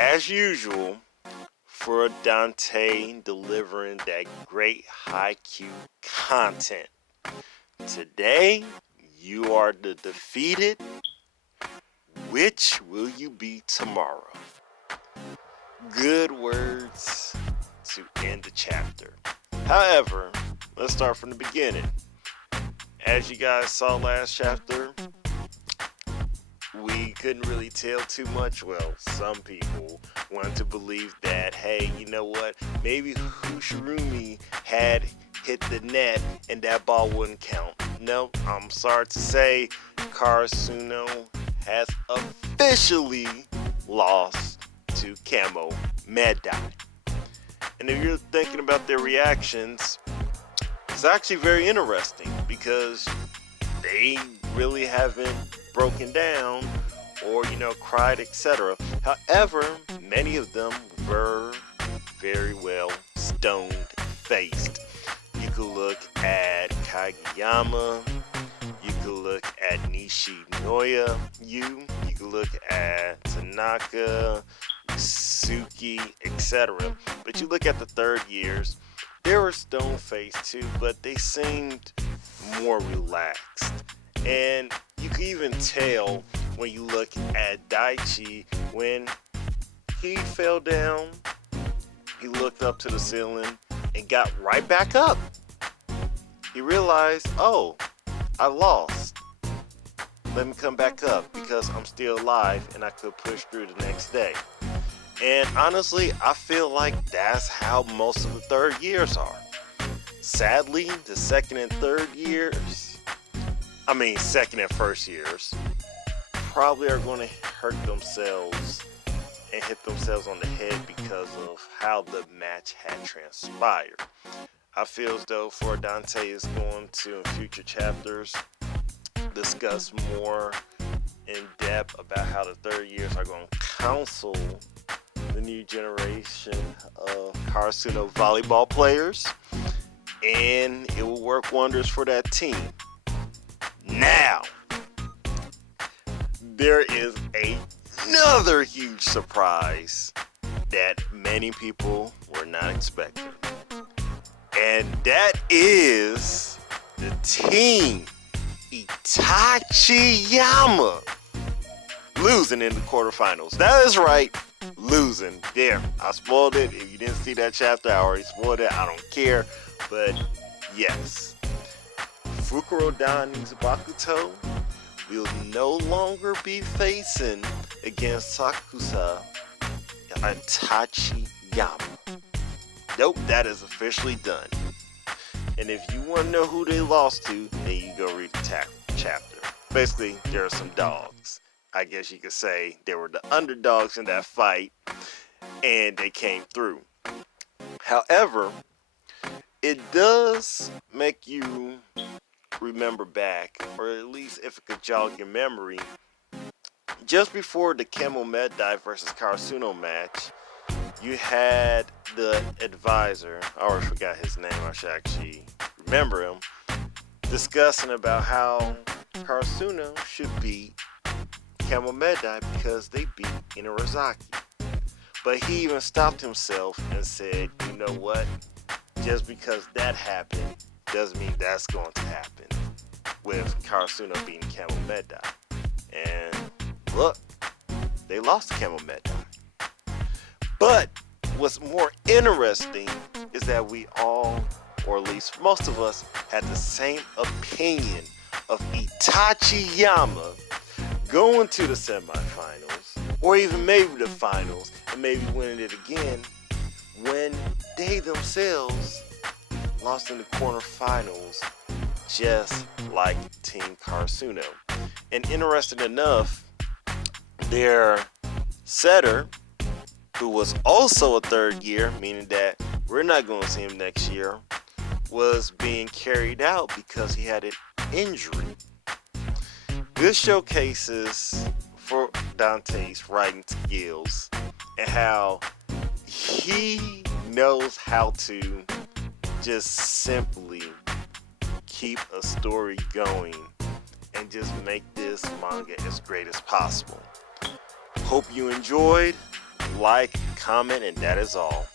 as usual, for Dante delivering that great Haikyuu content. Today, you are the defeated. Which will you be tomorrow? Good words to end the chapter. However, let's start from the beginning. As you guys saw last chapter, we couldn't really tell too much. Well, some people wanted to believe that, hey, you know what? Maybe Husharumi had hit the net and that ball wouldn't count. No, I'm sorry to say, Karasuno has officially lost to Camo Medai. And if you're thinking about their reactions, it's actually very interesting because they really haven't broken down or, cried, etc. However, many of them were very well stone-faced. You could look at Kageyama, you could look at Nishinoya, you could look at Tanaka, Suki, etc. But you look at the third years, they were stone-faced too, but they seemed more relaxed. And you can even tell when you look at Daichi, when he fell down, he looked up to the ceiling and got right back up. He realized, oh, I lost. Let me come back up because I'm still alive and I could push through the next day. And honestly, I feel like that's how most of the third years are. Sadly, the second and first years, probably are going to hurt themselves and hit themselves on the head because of how the match had transpired. I feel as though for Dante is going to, in future chapters, discuss more in depth about how the third years are going to counsel the new generation of Karasuno volleyball players, and it will work wonders for that team. Now, there is another huge surprise that many people were not expecting, and that is the team Itachiyama losing in the quarterfinals. That is right, losing. There, I spoiled it. If you didn't see that chapter, I already spoiled it. I don't care. But yes, Fukurodani's Bakuto will no longer be facing against Sakusa Itachiyama. Nope, that is officially done. And if you want to know who they lost to, then you go read the chapter. Basically, there are some dogs. I guess you could say they were the underdogs in that fight, and they came through. However, it does make you remember back, or at least if it could jog your memory, just before the Camo Medai versus Karasuno match, you had the advisor, I already forgot his name, I should actually remember him, discussing about how Karasuno should beat Camo Medai because they beat Inarizaki. But he even stopped himself and said, you know what, just because that happened doesn't mean that's going to happen with Karasuno beating Camo Medai. And look, they lost to Camo Medai. But what's more interesting is that we all, or at least most of us, had the same opinion of Itachiyama going to the semifinals, or even maybe the finals, and maybe winning it again, when they themselves lost in the quarterfinals, just like Team Karasuno. And interesting enough, their setter, who was also a third year, meaning that we're not going to see him next year, was being carried out because he had an injury. This showcases for Dante's writing skills and how he knows how to just simply keep a story going and just make this manga as great as possible. Hope you enjoyed. like, comment, and that is all.